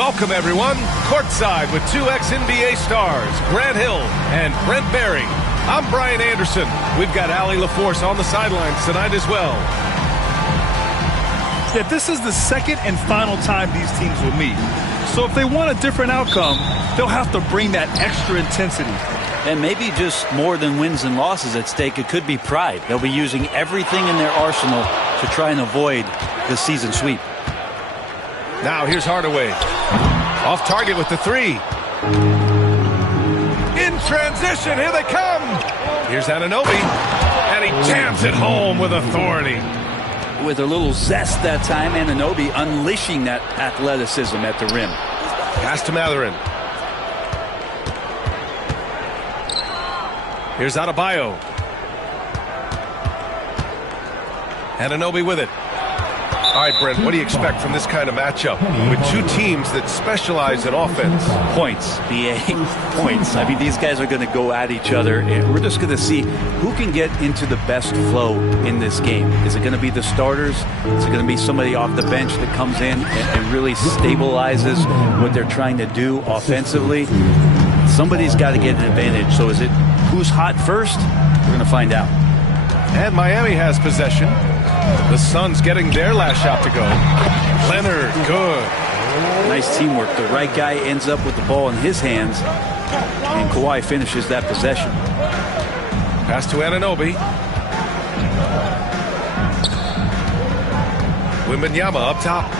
Welcome, everyone. Courtside with two ex-NBA stars, Grant Hill and Brent Barry. I'm Brian Anderson. We've got Allie LaForce on the sidelines tonight as well. Yeah, this is the second and final time these teams will meet. So if they want a different outcome, they'll have to bring that extra intensity. And maybe just more than wins and losses at stake. It could be pride. They'll be using everything in their arsenal to try and avoid the season sweep. Now here's Hardaway. Off target with the three. In transition, here they come. Here's Anunoby. And he jams it home with authority. With a little zest that time, Anunoby unleashing that athleticism at the rim. Pass to Mathurin. Here's Adebayo. Anunoby with it. All right, Brent, what do you expect from this kind of matchup with two teams that specialize in offense? Points, BA, points. I mean, these guys are going to go at each other, and we're just going to see who can get into the best flow in this game. Is it going to be the starters? Is it going to be somebody off the bench that comes in and really stabilizes what they're trying to do offensively? Somebody's got to get an advantage. So is it who's hot first? We're going to find out. And Miami has possession. The Suns getting their last shot to go. Leonard, good. Nice teamwork. The right guy ends up with the ball in his hands, and Kawhi finishes that possession. Pass to Anunoby. Wembanyama up top.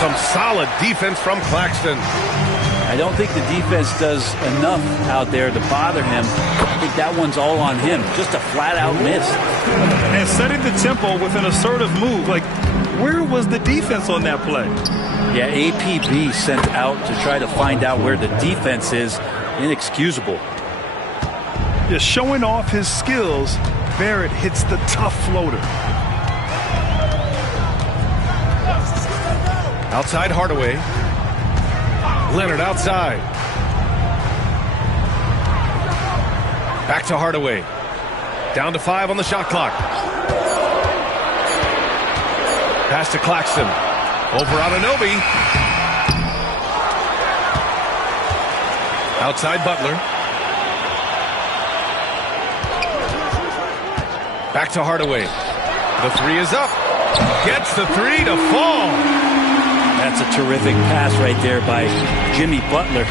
Some solid defense from Claxton. I don't think the defense does enough out there to bother him. I think that one's all on him. Just a flat-out miss. And setting the tempo with an assertive move. Like, where was the defense on that play? Yeah, APB sent out to try to find out where the defense is. Inexcusable. Yeah, showing off his skills, Barrett hits the tough floater. Outside Hardaway. Leonard outside. Back to Hardaway. Down to 5 on the shot clock. Pass to Claxton. Over Anunoby. Outside Butler. Back to Hardaway. The three is up. Gets the three to fall. That's a terrific pass right there by Jimmy Butler.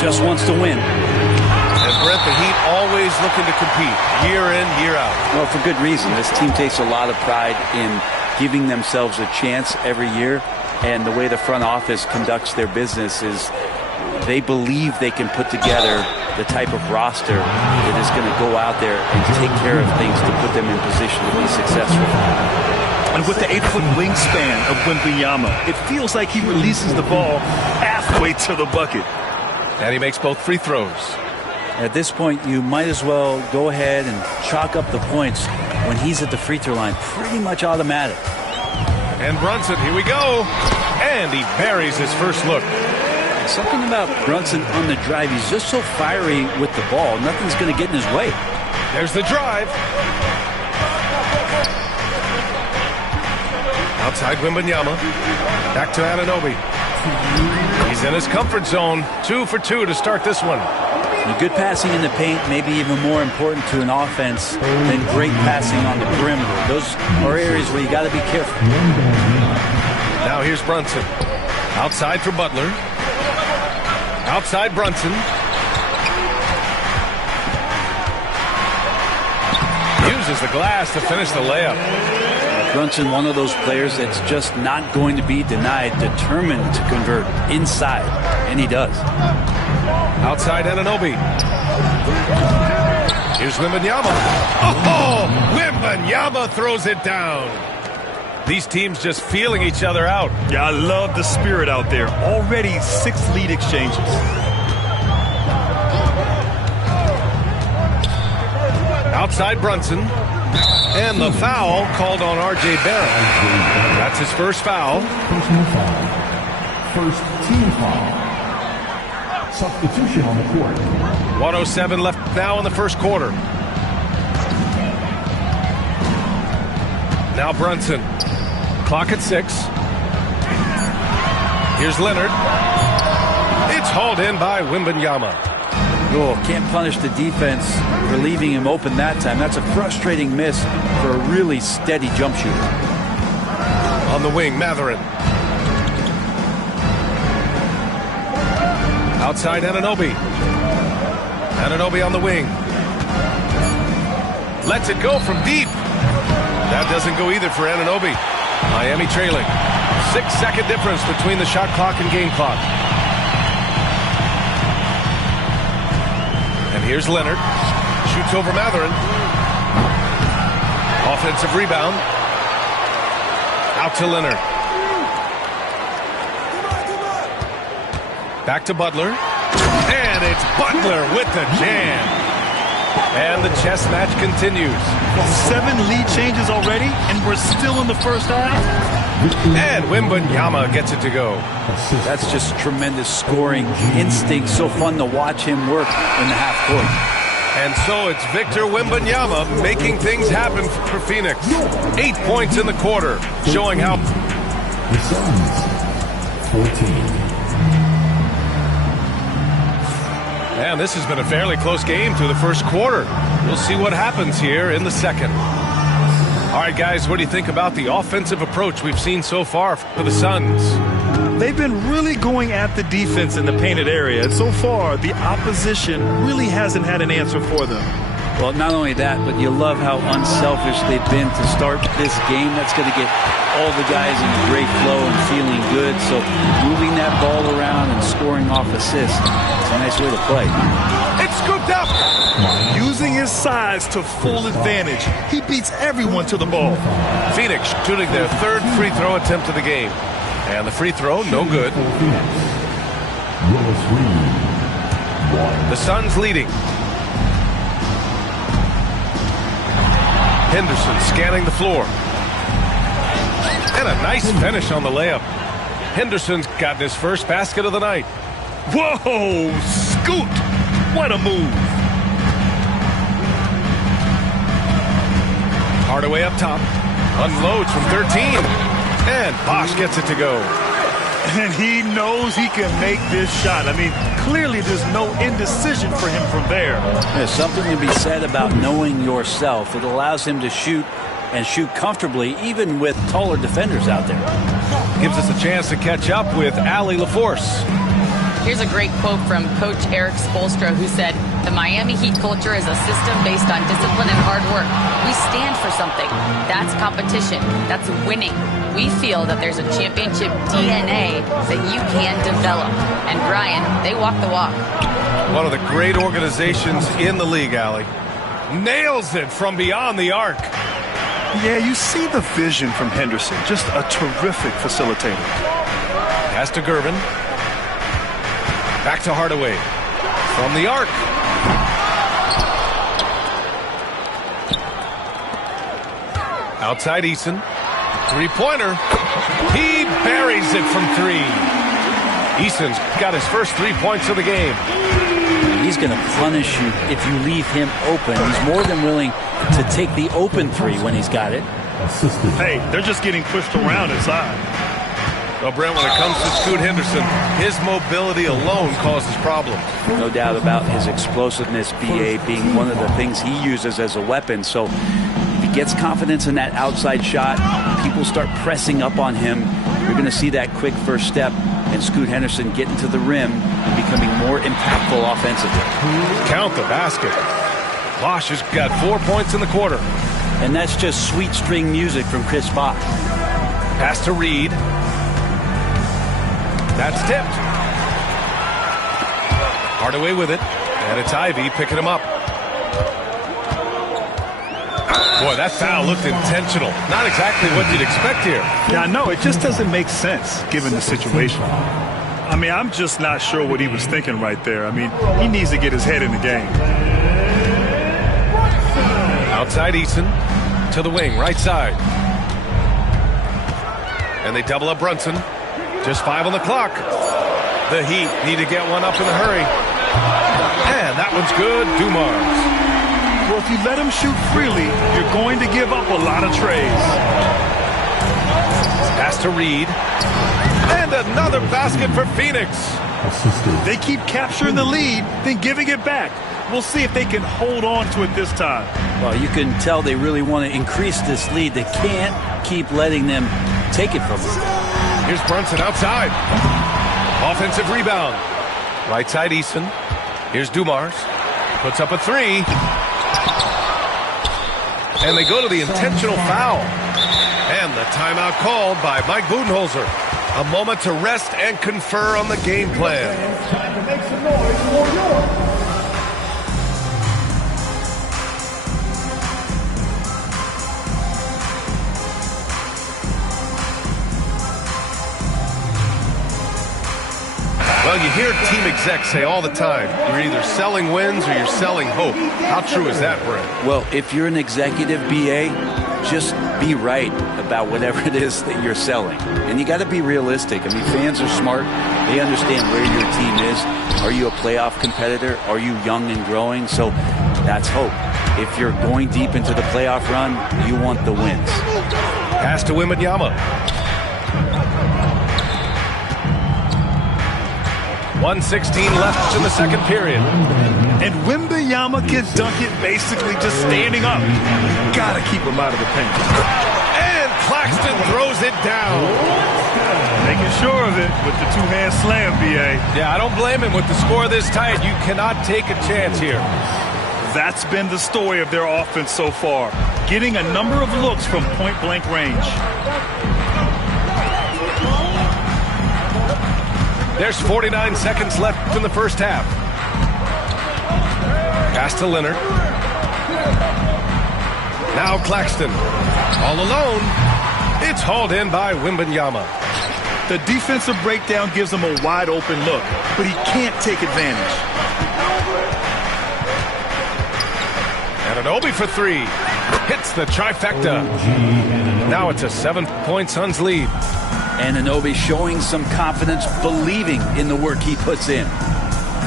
Just wants to win. And Brent, the Heat always looking to compete year in, year out. Well, for good reason. This team takes a lot of pride in giving themselves a chance every year. And the way the front office conducts their business is they believe they can put together the type of roster that is going to go out there and take care of things to put them in position to be successful. And with the 8-foot wingspan of Wembanyama, it feels like he releases the ball halfway to the bucket. And he makes both free throws. At this point, you might as well go ahead and chalk up the points when he's at the free throw line. Pretty much automatic. And Brunson, here we go. And he buries his first look. Something about Brunson on the drive. He's just so fiery with the ball. Nothing's going to get in his way. There's the drive. Outside Wembanyama. Back to Anunoby. He's in his comfort zone. 2 for 2 to start this one. And good passing in the paint may be even more important to an offense than great passing on the perimeter. Those are areas where you got to be careful. Now here's Brunson. Outside for Butler. Outside Brunson. Uses the glass to finish the layup. Brunson, one of those players that's just not going to be denied, determined to convert inside, and he does. Outside Anunoby. Here's Wembanyama. Oh, Wembanyama throws it down. These teams just feeling each other out. Yeah, I love the spirit out there. Already 6 lead exchanges. Outside Brunson. And the foul called on R.J. Barrett. That's his first foul. Personal foul. First team foul. Substitution on the court. 1:07 left now in the first quarter. Now Brunson. Clock at 6. Here's Leonard. It's hauled in by Wembanyama. Oh, can't punish the defense for leaving him open that time. That's a frustrating miss for a really steady jump shooter. On the wing, Mathurin. Outside Anunoby. Anunoby on the wing. Lets it go from deep. That doesn't go either for Anunoby. Miami trailing. 6-second difference between the shot clock and game clock. And here's Leonard. Shoots over Mathurin. Offensive rebound. Out to Leonard. Back to Butler. And it's Butler with the jam. And the chess match continues. 7 lead changes already, and we're still in the first half. And Wembanyama gets it to go. That's just tremendous scoring instinct. So fun to watch him work in the half court. And so it's Victor Wembanyama making things happen for Phoenix. 8 points in the quarter, showing how... The Suns, 14. And this has been a fairly close game through the first quarter. We'll see what happens here in the second. All right, guys, what do you think about the offensive approach we've seen so far for the Suns? They've been really going at the defense in the painted area. And so far, the opposition really hasn't had an answer for them. Well, not only that, but you love how unselfish they've been to start this game. That's going to get all the guys in great flow and feeling good. So moving that ball around and scoring off assists, it's a nice way to play. It's scooped up. Using his size to full advantage. He beats everyone to the ball. Phoenix shooting their third free throw attempt of the game. And the free throw, no good. The Suns leading. Henderson scanning the floor. And a nice finish on the layup. Henderson's gotten his first basket of the night. Whoa, scoot. What a move. Hardaway up top. Unloads from 13. And Bosh gets it to go. And he knows he can make this shot. I mean, clearly there's no indecision for him from there. There's something to be said about knowing yourself. It allows him to shoot and shoot comfortably, even with taller defenders out there. Gives us a chance to catch up with Allie LaForce. Here's a great quote from Coach Eric Spoelstra, who said, "The Miami Heat culture is a system based on discipline and hard work. We stand for something. That's competition. That's winning. We feel that there's a championship DNA that you can develop." And Brian, they walk the walk. One of the great organizations in the league, Allie. Nails it from beyond the arc. Yeah, you see the vision from Henderson. Just a terrific facilitator. Pass to Gervin. Back to Hardaway. From the arc. Outside Eason. Three-pointer. He buries it from 3. Eason's got his first 3 points of the game. He's going to punish you if you leave him open. He's more than willing to take the open 3 when he's got it. Hey, they're just getting pushed around inside. Well, Brent, when it comes to Scoot Henderson, his mobility alone causes problems. No doubt about his explosiveness, BA, being one of the things he uses as a weapon. So if he gets confidence in that outside shot, people start pressing up on him, you're going to see that quick first step and Scoot Henderson getting to the rim and becoming more impactful offensively. Count the basket. Bosh has got 4 points in the quarter. And that's just sweet string music from Chris Bosh. Pass to Reed. That's tipped. Hardaway with it. And it's Ivy picking him up. Boy, that foul looked intentional. Not exactly what you'd expect here. Yeah, I know. It just doesn't make sense given the situation. I mean, I'm just not sure what he was thinking right there. I mean, he needs to get his head in the game. Outside Eason to the wing, right side. And they double up Brunson. Just 5 on the clock. The Heat need to get one up in a hurry. And that one's good. Dumars. Well, if you let them shoot freely, you're going to give up a lot of trades. Pass to Reed. And another basket for Phoenix. They keep capturing the lead, then giving it back. We'll see if they can hold on to it this time. Well, you can tell they really want to increase this lead. They can't keep letting them take it from them. Here's Brunson outside. Offensive rebound. Right side Eason. Here's Dumars. Puts up a three. And they go to the intentional foul. And the timeout called by Mike Budenholzer. A moment to rest and confer on the game plan. Time to make some noise for York. Well, you hear team execs say all the time, you're either selling wins or you're selling hope. How true is that, Brent? Well, if you're an executive BA, just be right about whatever it is that you're selling. And you got to be realistic. I mean, fans are smart. They understand where your team is. Are you a playoff competitor? Are you young and growing? So that's hope. If you're going deep into the playoff run, you want the wins. Pass to Wembanyama. 1:16 left in the second period. And Wembanyama can dunk it basically just standing up. Gotta keep him out of the paint. And Claxton throws it down. Making sure of it with the two-hand slam, BA. Yeah, I don't blame him. With the score this tight, you cannot take a chance here. That's been the story of their offense so far. Getting a number of looks from point-blank range. There's 49 seconds left in the first half. Pass to Leonard. Now Claxton. All alone. It's hauled in by Wembanyama. The defensive breakdown gives him a wide-open look, but he can't take advantage. Anunoby for three. Hits the trifecta. Now it's a 7-point Suns lead. Anunoby showing some confidence, believing in the work he puts in.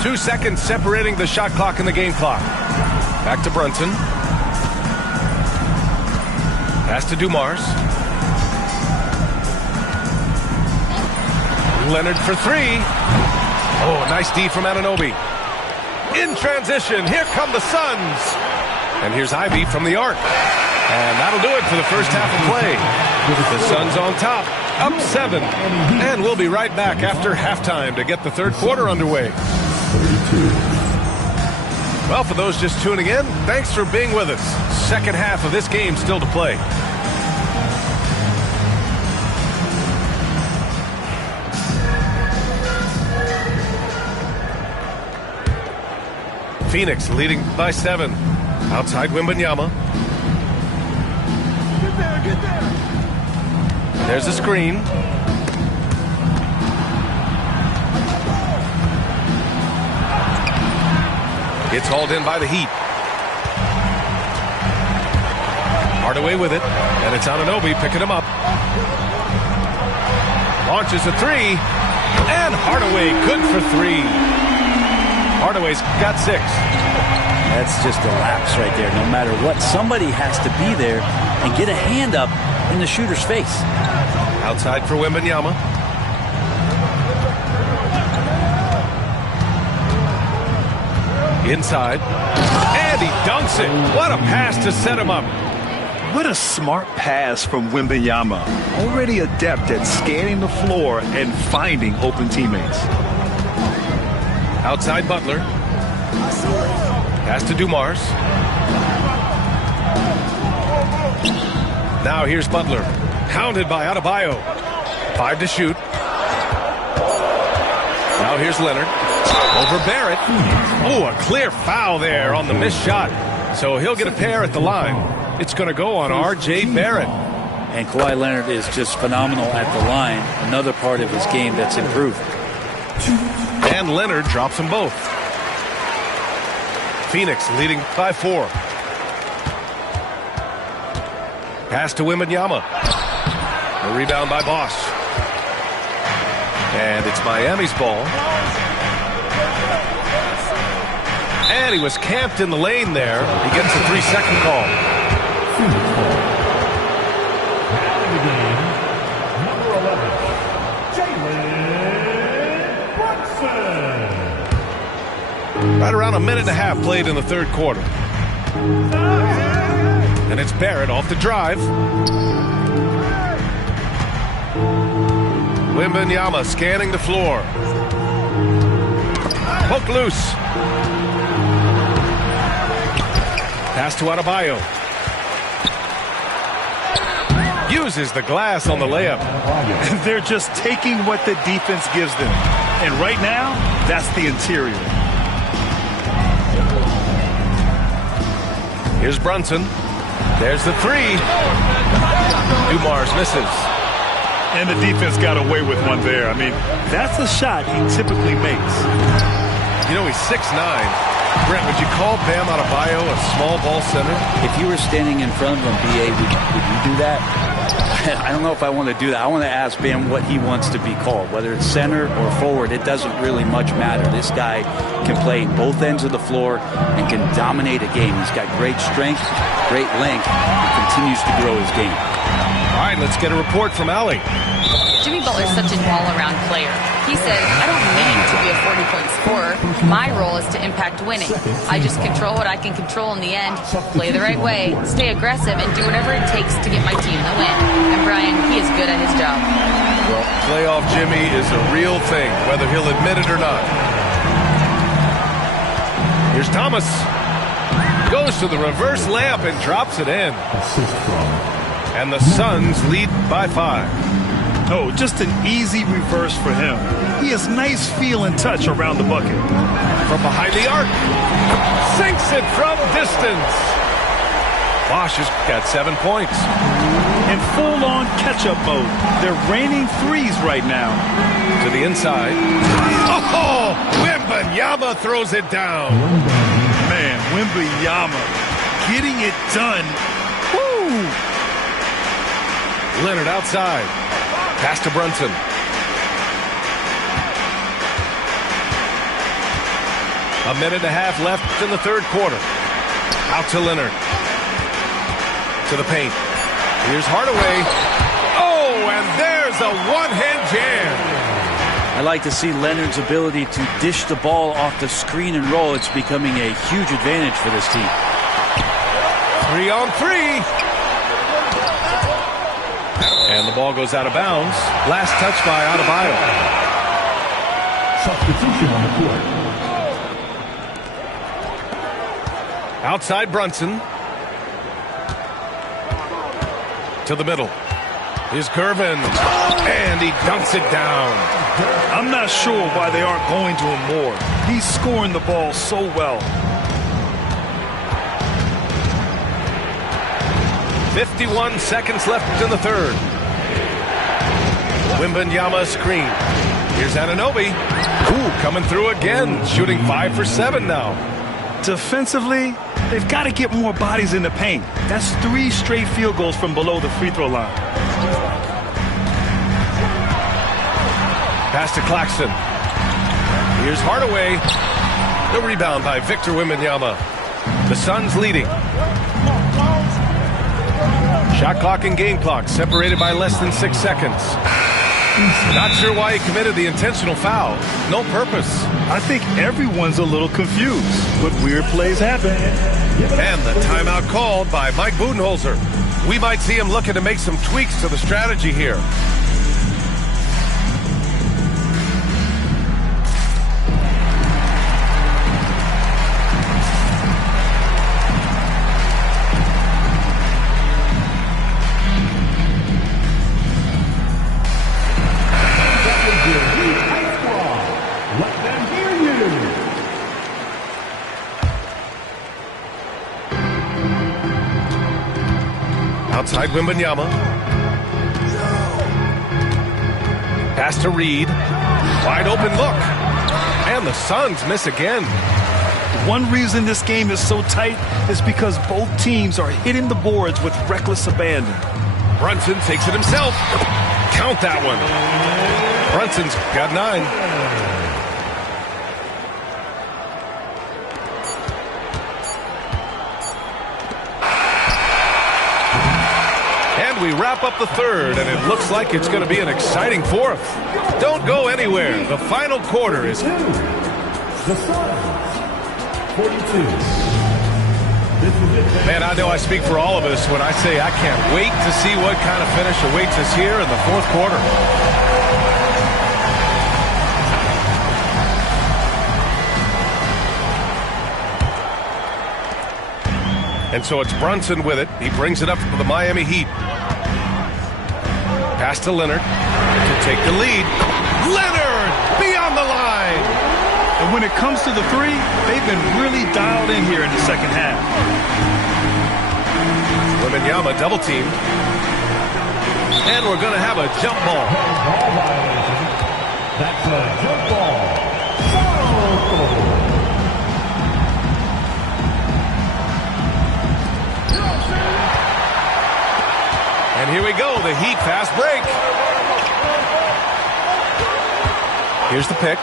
2 seconds separating the shot clock and the game clock. Back to Brunson. Pass to Dumars. Leonard for three. Oh, nice D from Anunoby. In transition, here come the Suns. And here's Ivy from the arc. And that'll do it for the first half of play. The Suns on top, up 7. And we'll be right back after halftime to get the third quarter underway. Well, for those just tuning in, thanks for being with us. Second half of this game still to play. Phoenix leading by 7. Outside Wembanyama. Get there. There's a screen. It's hauled in by the Heat. Hardaway with it, and it's Anunoby picking him up. Launches a three, and Hardaway good for three. Hardaway's got 6. That's just a lapse right there. No matter what, somebody has to be there and get a hand up in the shooter's face. Outside for Wembanyama. Inside. And he dunks it. What a pass to set him up. What a smart pass from Wembanyama. Already adept at scanning the floor and finding open teammates. Outside Butler. Pass to Dumars. Now here's Butler. Hounded by Adebayo. 5 to shoot. Now here's Leonard. Over Barrett. Oh, a clear foul there on the missed shot. So he'll get a pair at the line. It's going to go on R.J. Barrett. And Kawhi Leonard is just phenomenal at the line. Another part of his game that's improved. And Leonard drops them both. Phoenix leading by 4. Pass to Wembanyama. A rebound by Bosch. And it's Miami's ball. And he was camped in the lane there. He gets a 3-second call. Number 11, Jalen Brunson. Right around a minute and a half played in the third quarter. And it's Barrett off the drive. Wembanyama scanning the floor. Poke loose. Pass to Adebayo. Uses the glass on the layup. They're just taking what the defense gives them. And right now, that's the interior. Here's Brunson. There's the three. Dumars misses. And the defense got away with one there. I mean, that's a shot he typically makes. You know, he's 6'9". Brent, would you call Bam Adebayo a small ball center? If you were standing in front of him, B.A., would you do that? I don't know if I want to do that. I want to ask Bam what he wants to be called, whether it's center or forward. It doesn't really much matter. This guy can play both ends of the floor and can dominate a game. He's got great strength, great length, and continues to grow his game. All right, let's get a report from Allie. Jimmy Butler's such an all-around player. He said, I don't mean to be a 40-point scorer. My role is to impact winning. I just control what I can control in the end, play the right way, stay aggressive, and do whatever it takes to get my team the win. And Brian, he is good at his job. Well, playoff Jimmy is a real thing, whether he'll admit it or not. Here's Thomas. Goes to the reverse layup and drops it in. And the Suns lead by 5. Oh, just an easy reverse for him. He has nice feel and touch around the bucket. From behind the arc. Sinks it from distance. Bosch has got 7 points. In full-on catch-up mode. They're raining threes right now. To the inside. Oh! Wembanyama throws it down. Man, Wembanyama getting it done. Woo! Leonard outside. Pass to Brunson. A minute and a half left in the third quarter. Out to Leonard. To the paint. Here's Hardaway. Oh, and there's a one-hand jam. I like to see Leonard's ability to dish the ball off the screen and roll. It's becoming a huge advantage for this team. 3-on-3. And the ball goes out of bounds. Last touch by Adebayo. Substitution on the court. Outside Brunson. To the middle. Here's Gervin. And he dunks it down. I'm not sure why they aren't going to him more. He's scoring the ball so well. 51 seconds left in the third. Wembanyama screen. Here's Anunoby. Ooh, coming through again. Shooting 5 for 7 now. Defensively, they've got to get more bodies in the paint. That's 3 straight field goals from below the free throw line. Pass to Claxton. Here's Hardaway. The rebound by Victor Wembanyama. The Suns leading. Shot clock and game clock separated by less than 6 seconds. Not sure why he committed the intentional foul. No purpose. I think everyone's a little confused, but weird plays happen. And the timeout called by Mike Budenholzer. We might see him looking to make some tweaks to the strategy here. Outside Wembanyama. Pass to Reed. Wide open look. And the Suns miss again. One reason this game is so tight is because both teams are hitting the boards with reckless abandon. Brunson takes it himself. Count that one. Brunson's got 9. we wrap up the third, and it looks like it's going to be an exciting fourth. Don't go anywhere. The final quarter is... The Suns, 42. Man, I know I speak for all of us when I say I can't wait to see what kind of finish awaits us here in the fourth quarter. And so it's Brunson with it. He brings it up for the Miami Heat. Pass to Leonard to take the lead. Leonard beyond the line. And when it comes to the three, they've been really dialed in here in the second half. Wembanyama double team. And we're going to have a jump ball. That's a jump ball. And here we go, the Heat fast break. Here's the pick.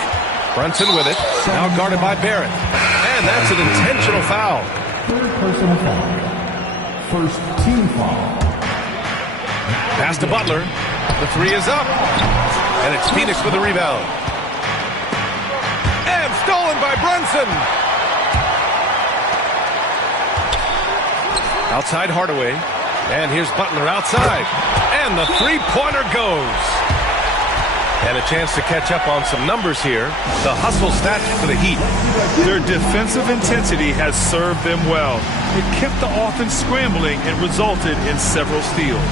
Brunson with it. Now guarded by Barrett. And that's an intentional foul. Third personal foul. First team foul. Pass to Butler. The three is up. And it's Phoenix with the rebound. And stolen by Brunson. Outside Hardaway. And here's Butler outside. And the three-pointer goes. And a chance to catch up on some numbers here. The hustle stats for the Heat. Their defensive intensity has served them well. It kept the offense scrambling and resulted in several steals.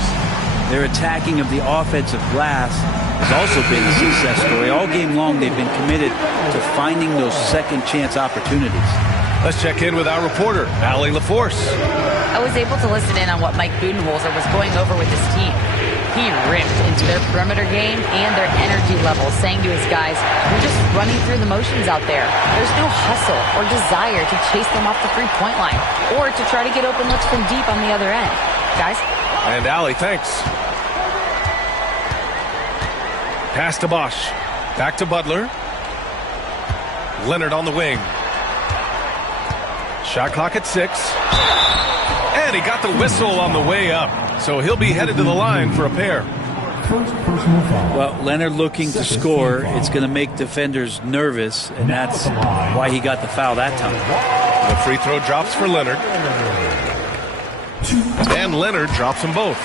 Their attacking of the offensive glass has also been a success story. All game long, they've been committed to finding those second chance opportunities. Let's check in with our reporter, Allie LaForce. I was able to listen in on what Mike Budenholzer was going over with his team. He ripped into their perimeter game and their energy level, saying to his guys, "We're just running through the motions out there. There's no hustle or desire to chase them off the three-point line or to try to get open looks from deep on the other end." Guys? And Allie, thanks. Pass to Bosch. Back to Butler. Leonard on the wing. Shot clock at 6. And he got the whistle on the way up. So he'll be headed to the line for a pair. First personal foul. Well, Leonard looking to score. It's going to make defenders nervous, and that's why he got the foul that time. The free throw drops for Leonard. And Leonard drops them both.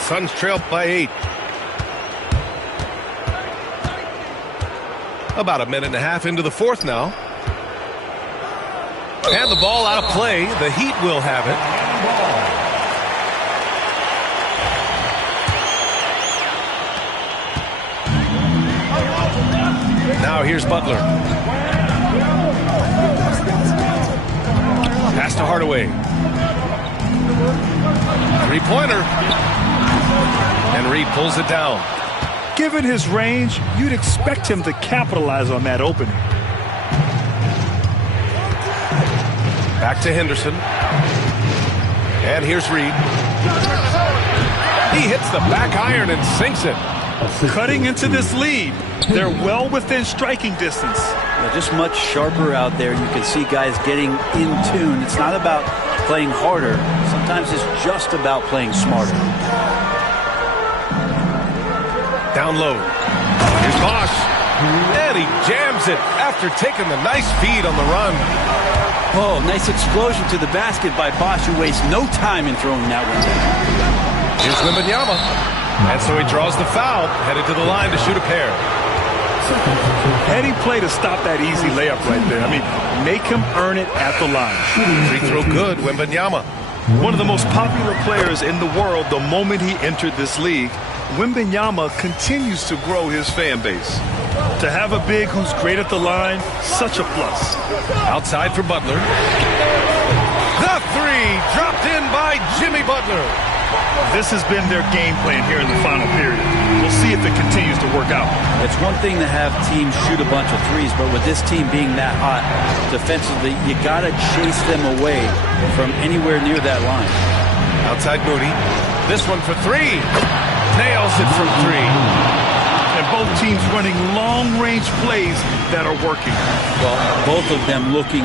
Suns trail by 8. About a minute and a half into the fourth now. And the ball out of play. The Heat will have it. Now here's Butler. Pass to Hardaway. Three-pointer. And Reed pulls it down. Given his range, you'd expect him to capitalize on that opening. Back to Henderson. And here's Reed. He hits the back iron and sinks it. Cutting into this lead. They're well within striking distance. Yeah, just much sharper out there. You can see guys getting in tune. It's not about playing harder. Sometimes it's just about playing smarter. Down low. Here's Bosch. And he jams it after taking the nice feed on the run. Oh, nice explosion to the basket by Bosch, who wastes no time in throwing that one down. Here's Wembanyama. And so he draws the foul, headed to the line to shoot a pair. Heady play to stop that easy layup right there. I mean, make him earn it at the line. Free throw good, Wembanyama. One of the most popular players in the world the moment he entered this league, Wembanyama continues to grow his fan base. To have a big who's great at the line, such a plus. Outside for Butler. The three dropped in by Jimmy Butler. This has been their game plan here in the final period. We'll see if it continues to work out. It's one thing to have teams shoot a bunch of threes, but with this team being that hot defensively, you got to chase them away from anywhere near that line. Outside Moody. This one for three. Nails it from 3. And both teams running long-range plays that are working. Well, both of them looking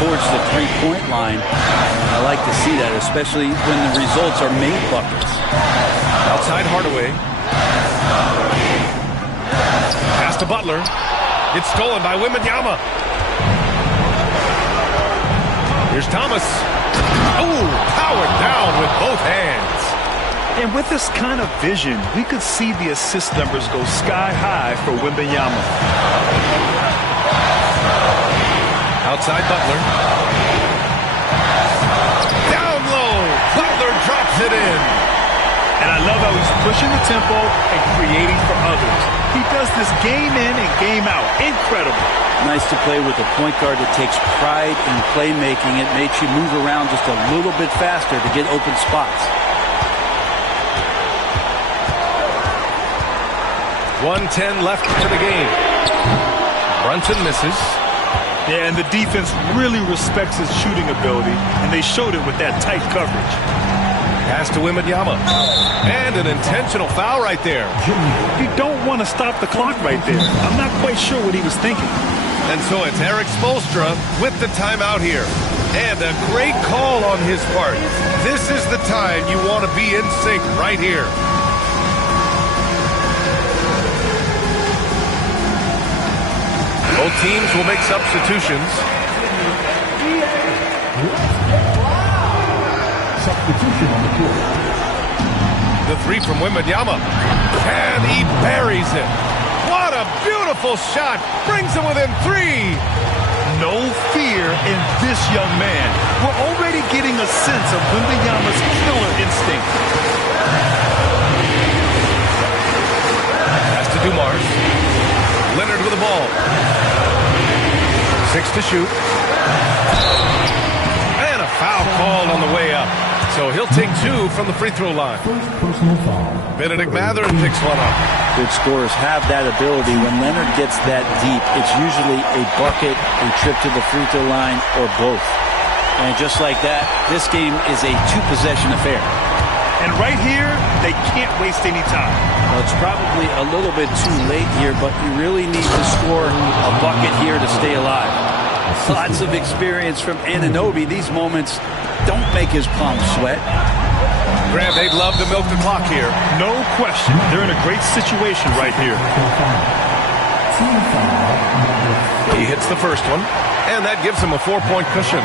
towards the three-point line. I like to see that, especially when the results are made buckets. Outside Hardaway. Pass to Butler. It's stolen by Wembanyama. Here's Thomas. Oh, powered down with both hands. And with this kind of vision, we could see the assist numbers go sky high for Wembanyama. Outside Butler. Down low. Butler drops it in. And I love how he's pushing the tempo and creating for others. He does this game in and game out. Incredible. Nice to play with a point guard that takes pride in playmaking. It makes you move around just a little bit faster to get open spots. 1:10 left to the game. Brunson misses. Yeah, and the defense really respects his shooting ability, and they showed it with that tight coverage. Pass to Wembanyama. And an intentional foul right there. You don't want to stop the clock right there. I'm not quite sure what he was thinking. And so it's Erik Spoelstra with the timeout here. And a great call on his part. This is the time you want to be in sync right here. Both teams will make substitutions. Substitution on the court. The three from Wembanyama. And he buries it. What a beautiful shot. Brings him within three. No fear in this young man. We're already getting a sense of Wembanyama's killer instinct. Pass to Dumars. Leonard with the ball. 6 to shoot. And a foul called on the way up. So he'll take 2 from the free throw line. First personal foul. Benedict Mathurin picks one up. Good scorers have that ability. When Leonard gets that deep, it's usually a bucket, a trip to the free throw line, or both. And just like that, this game is a two-possession affair. And right here, they can't waste any time. Well, it's probably a little bit too late here, but you really need to score a bucket here to stay alive. Lots of experience from Anunoby. These moments don't make his palms sweat. Graham, they'd love to milk the clock here. No question. They're in a great situation right here. Team foul. He hits the first one, and that gives him a 4-point cushion.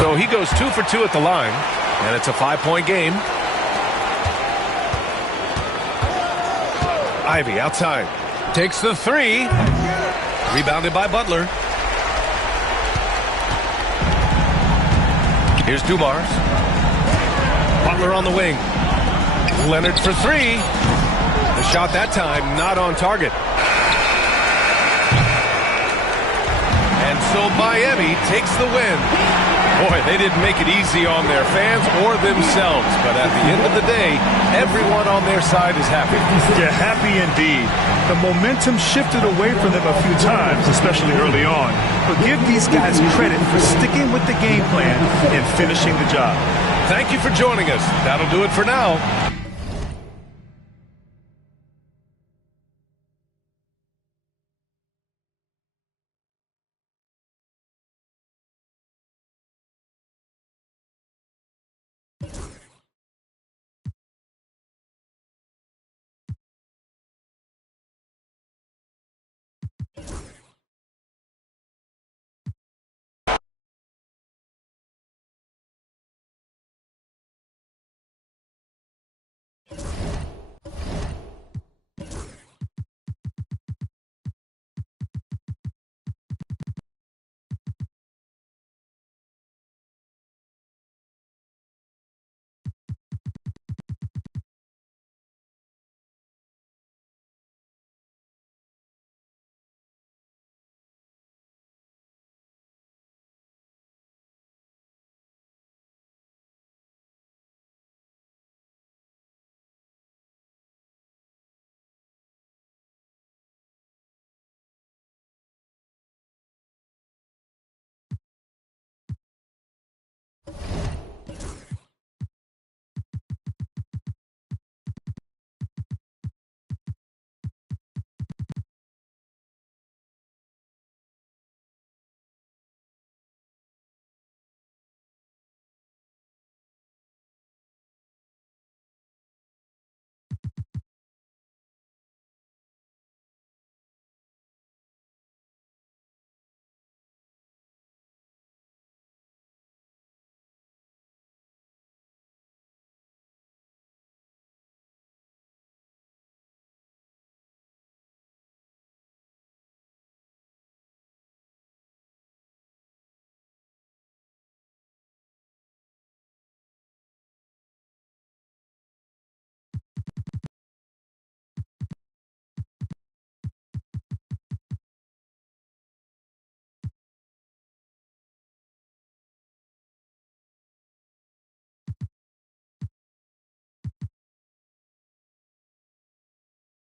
So he goes 2 for 2 at the line, and it's a 5-point game. Ivy outside. Takes the 3. Rebounded by Butler. Here's Dumars. Butler on the wing. Leonard for 3. The shot that time not on target. And so Miami takes the win. Boy, they didn't make it easy on their fans or themselves. But at the end of the day, everyone on their side is happy. Yeah, happy indeed. The momentum shifted away from them a few times, especially early on. But give these guys credit for sticking with the game plan and finishing the job. Thank you for joining us. That'll do it for now.